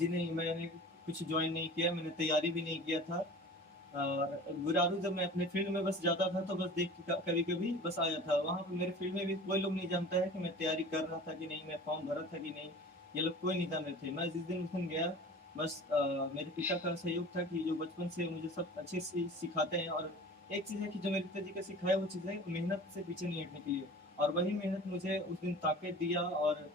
जी नहीं, मैंने कुछ जॉइन नहीं किया, मैंने तैयारी भी नहीं किया था। और गुरारू जब मैं अपने फील्ड में बस जाता था तो बस देख के कभी-कभी बस आ जाता। वहाँ पे मेरे फील्ड में भी कोई लोग नहीं जानता है कि मैं तैयारी कर रहा था कि नहीं, मैं फॉर्म भरा था कि नहीं, ये लोग कोई नहीं जानते थे। मैं जिस दिन उस दिन गया, बस मेरे पिता का सहयोग था कि जो बचपन से मुझे सब अच्छे से सिखाते हैं। और एक चीज़ है कि जो मेरे पिताजी का सिखाया वो चीज़ है मेहनत से पीछे नहीं हटने के लिए। और वही मेहनत मुझे उस दिन ताकत दिया। और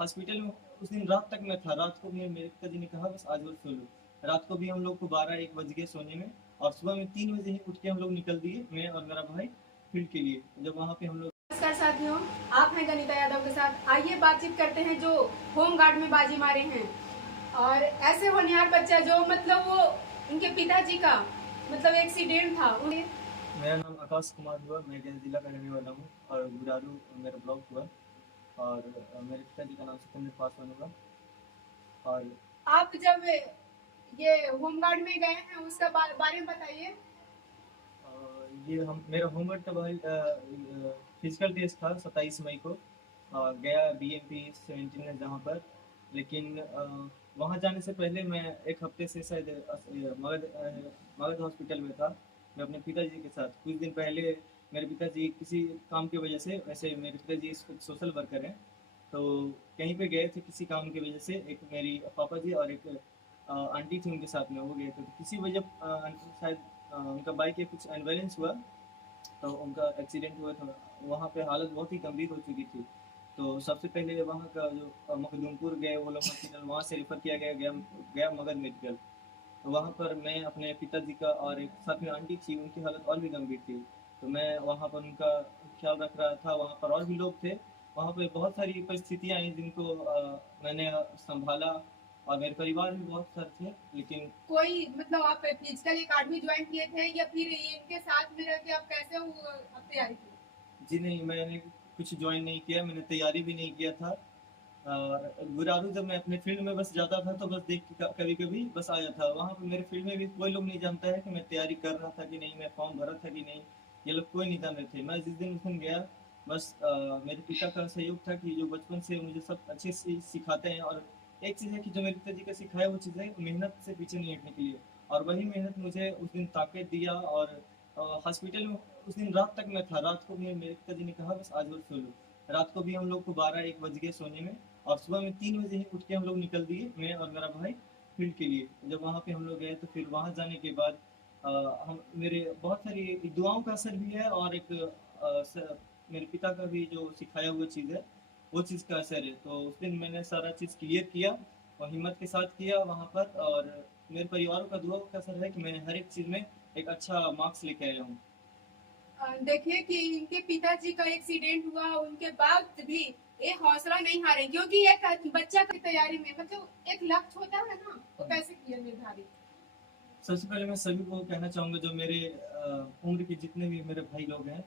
हॉस्पिटल में उस दिन रात तक मैं था। रात को भी मेरे पिताजी ने कहा बस आज और सो लो। रात को भी हम लोग को 12-1 बज गए सोने में। और सुबह में 3 बजे ही उठ के हम लोग निकल दिए, मैं और मेरा भाई, फील्ड के लिए। जब वहाँ पे हम लोग नमस्कार साथियों, आप हैं गनीता यादव के साथ। आइए बातचीत करते हैं जो होम गार्ड में बाजी मारे हैं और ऐसे होनहार बच्चा जो मतलब वो उनके पिताजी का मतलब एक्सीडेंट था। मेरा नाम आकाश कुमार हुआ, मैं गया जिला का रहने वाला हूँ और गुरारू मेरा ब्लॉक हुआ। और मेरे पिताजी का नाम सिकंदर पासवान हुआ। और आप जब ये होम गार्ड में गए हैं उसका बारे में बताइए। ये हम मेरा होमवर्क का भाई फिजिकल टेस्ट था 27 मई को। गया BMP 17 है जहाँ पर। लेकिन वहाँ जाने से पहले मैं एक हफ्ते से शायद मगध हॉस्पिटल में था। मैं अपने पिताजी के साथ कुछ दिन पहले, मेरे पिताजी किसी काम की वजह से, वैसे मेरे पिताजी सोशल वर्कर हैं, तो कहीं पे गए थे किसी काम की वजह से। एक मेरी पापा जी और एक आंटी थी, उनके साथ में वो गए थे। तो किसी वजह शायद उनका बाइक या कुछ अनबैलेंस हुआ, तो उनका एक्सीडेंट हुआ था। वहाँ पे हालत बहुत ही गंभीर हो चुकी थी। तो सबसे पहले वहाँ का जो मखदूमपुर गए वो लोग हॉस्पिटल, वहाँ से रेफर किया गया, गया मगध मेडिकल। तो वहाँ पर मैं अपने पिताजी का और एक साथ में आंटी थी, उनकी हालत और भी गंभीर थी। तो मैं वहाँ पर उनका ख्याल रख रहा था। वहाँ पर और भी लोग थे। वहाँ पे बहुत सारी परिस्थितियाँ आई जिनको मैंने संभाला। और मेरे परिवार में बहुत सारे थे, लेकिन कोई मतलब आप फिजिकल एकेडमी ज्वाइन किए थे या फिर इनके साथ में रह के आप कैसे अब तैयारी की? जी नहीं, मैंने कुछ जॉइन नहीं किया, मैंने तैयारी भी नहीं किया था। और गुरारू जब मैं अपने फील्ड में बस जाता था तो बस देख के कभी-कभी बस आ जाता। वहाँ पे मेरे फील्ड में भी कोई लोग नहीं जानता है कि मैं तैयारी कर रहा था कि नहीं, मैं फॉर्म भरा था कि नहीं, ये लोग कोई नहीं जान रहे थे। मैं जिस दिन उस दिन गया, बस मेरे पिता का सहयोग था कि जो बचपन से मुझे सब अच्छे से सिखाते हैं। और एक चीज़ है कि जो मेरे पिताजी का सिखाया वो चीज़ है मेहनत से पीछे नहीं हटने के लिए। और वही मेहनत मुझे उस दिन ताकत दिया। और हॉस्पिटल में उस दिन रात तक मैं था। रात को भी मेरे पिताजी ने कहा बस आज और सो लो। रात को भी हम लोग को 12-1 बज गए सोने में। और सुबह में 3 बजे ही उठ के हम लोग निकल दिए, मैं और मेरा भाई, फील्ड के लिए। जब वहाँ पे हम लोग गए तो फिर वहाँ जाने के बाद हम मेरे बहुत सारी दुआओं का असर भी है। और एक मेरे पिता का भी जो सिखाया हुआ चीज़ है वो चीज़ का असर है। तो उस दिन मैंने सारा चीज़ क्लियर किया और हिम्मत के साथ किया वहाँ पर। और मेरे परिवार का दुआ का असर है कि मैंने हर एक चीज़ में एक अच्छा मार्क्स लेके आया हूँ। देखिए कि इनके पिताजी का एक्सीडेंट हुआ उनके बाद भी ये हौसला नहीं हारे, क्योंकि एक बच्चा की तैयारी में मतलब एक लक्ष्य होता है ना, वो कैसे किया निर्धारित? सबसे पहले मैं सभी को कहना चाहूँगा, जो मेरे उम्र के जितने भी मेरे भाई लोग हैं,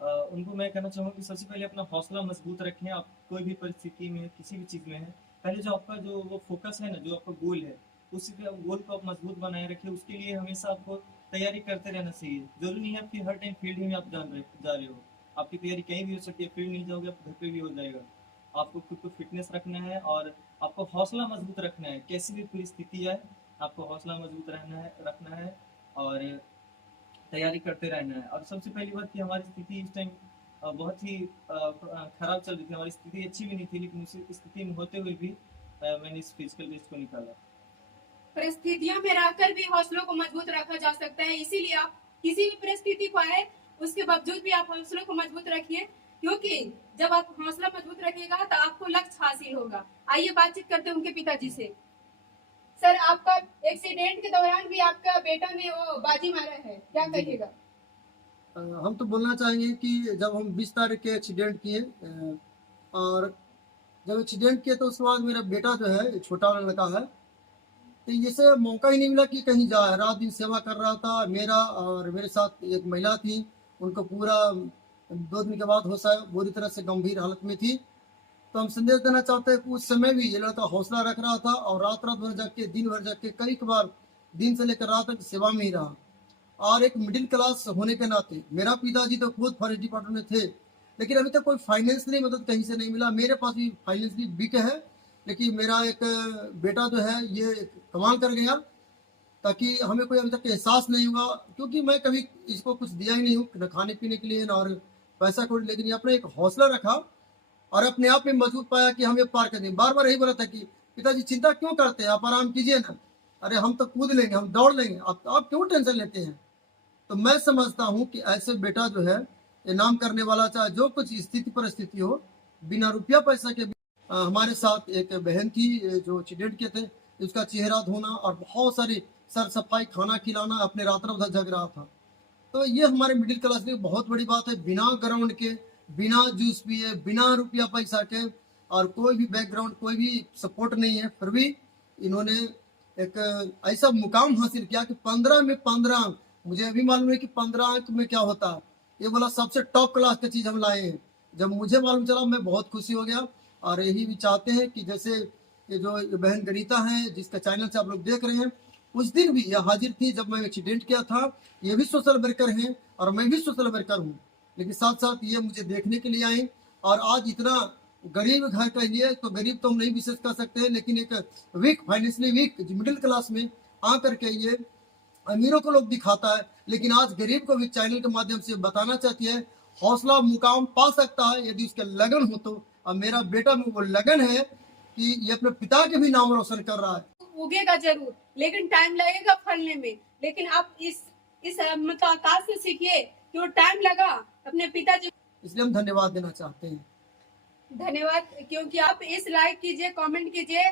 उनको मैं कहना चाहूँगा कि सबसे पहले अपना हौसला मजबूत रखें। आप कोई भी परिस्थिति में, किसी भी चीज़ में है, पहले जो आपका जो वो फोकस है ना, जो आपका गोल है, उसी पे गोल को आप मजबूत बनाए रखें। उसके लिए हमेशा आपको तैयारी करते रहना चाहिए। ज़रूरी नहीं है आपकी हर टाइम फील्ड में आप जा रहे हो। आपकी तैयारी कहीं भी हो सकती है, फील्ड नहीं जाओगे आप घर पे भी हो जाएगा। आपको खुद को फिटनेस रखना है और आपको हौसला मजबूत रखना है। कैसी भी परिस्थिति आए, आपको हौसला मजबूत रखना है और तैयारी करते रहना है। और सबसे पहली बात कि हमारी स्थिति इस टाइम बहुत ही खराब चल रही थी। हमारी स्थिति अच्छी भी नहीं थी, लेकिन उसी स्थिति में होते हुए भी मैंने इस फिजिकल टेस्ट को निकाला। परिस्थितियों में रहकर भी हौसलों को मजबूत रखा जा सकता है, इसीलिए आप किसी भी परिस्थिति को आए उसके बावजूद भी आप हौसलों को मजबूत रखिए, क्योंकि जब आप हौसला मजबूत रखिएगा तो आपको लक्ष्य हासिल होगा। आइए बातचीत करते हैं उनके पिताजी से। सर, आपका एक्सीडेंट के दौरान भी आपका बेटा ने वो बाजी मारा है, क्या कहिएगा? हम तो बोलना चाहेंगे कि जब हम 20 तारीख के एक्सीडेंट किए, और जब एक्सीडेंट किए तो उसके बाद मेरा बेटा जो है, छोटा वाला लड़का है, तो इसे मौका ही नहीं मिला कि कहीं जाए। रात दिन सेवा कर रहा था मेरा, और मेरे साथ एक महिला थी, उनको पूरा 2 दिन के बाद होश आया, बुरी तरह से गंभीर हालत में थी। तो हम संदेश देना चाहते हैं कि उस समय भी ये लड़का हौसला रख रहा था और रात रात भर जग के, दिन भर जग के, कई बार दिन से लेकर रात तक सेवा में ही रहा। और एक मिडिल क्लास होने के नाते, मेरा पिताजी तो खुद फॉरेस्ट डिपार्टमेंट में थे, लेकिन अभी तक कोई फाइनेंशियली मदद कहीं से नहीं मिला। मेरे पास भी फाइनेंशियली वीक है, लेकिन मेरा एक बेटा जो है ये कमाल कर गया, ताकि हमें कोई अभी तक एहसास नहीं हुआ, क्योंकि मैं कभी इसको कुछ दिया ही नहीं हूँ, न खाने पीने के लिए न और पैसा कोई, लेकिन ये अपने एक हौसला रखा और अपने आप में मजबूत पाया कि हम ये पार कर देंगे। बार बार यही बोला था कि पिताजी चिंता क्यों करते हैं, आप आराम कीजिए ना, अरे हम तो कूद लेंगे, हम दौड़ लेंगे, आप क्यों टेंशन लेते हैं। तो मैं समझता हूँ कि ऐसे बेटा जो है ये नाम करने वाला, चाहे जो कुछ स्थिति परिस्थिति हो, बिना रुपया पैसा के हमारे साथ एक बहन थी जो एक्सीडेंट के थे, उसका चेहरा धोना और बहुत सारी सर सफाई, खाना खिलाना, अपने रात रात उधर जग रहा था। तो ये हमारे मिडिल क्लास में बहुत बड़ी बात है, बिना ग्राउंड के, बिना जूस पिए, बिना रुपया पैसा के, और कोई भी बैकग्राउंड, कोई भी सपोर्ट नहीं है, फिर भी इन्होंने एक ऐसा मुकाम हासिल किया कि 15 में 15 अंक। मुझे अभी मालूम है कि 15 अंक में क्या होता है, ये बोला सबसे टॉप क्लास की चीज हम लाए हैं। जब मुझे मालूम चला मैं बहुत खुशी हो गया, और यही भी चाहते हैं कि जैसे ये जो बहन गनीता है जिसका चैनल से आप लोग देख रहे हैं, उस दिन भी यह हाजिर थी जब मैं एक्सीडेंट किया था, ये भी सोशल वर्कर हैं और मैं भी सोशल वर्कर हूँ, लेकिन साथ साथ ये मुझे देखने के लिए आई। और आज इतना गरीब घर का लिए, तो गरीब तो हम नहीं विशेष कर सकते हैं, लेकिन एक weak, financially weak middle class में आकर के ये अमीरों को लोग दिखाता है, लेकिन आज गरीब को भी चैनल के माध्यम से बताना चाहती है हौसला मुकाम पा सकता है यदि उसके लगन हो तो। और मेरा बेटा में वो लगन है कि ये अपने पिता के भी नाम रोशन कर रहा है। उगेगा जरूर, लेकिन टाइम लगेगा फलने में। लेकिन आप इस मतलब आकाश से सीखिए कि वो टाइम लगा अपने पिताजी। इसलिए हम धन्यवाद देना चाहते हैं। धन्यवाद, क्योंकि आप इस लाइक कीजिए, कमेंट कीजिए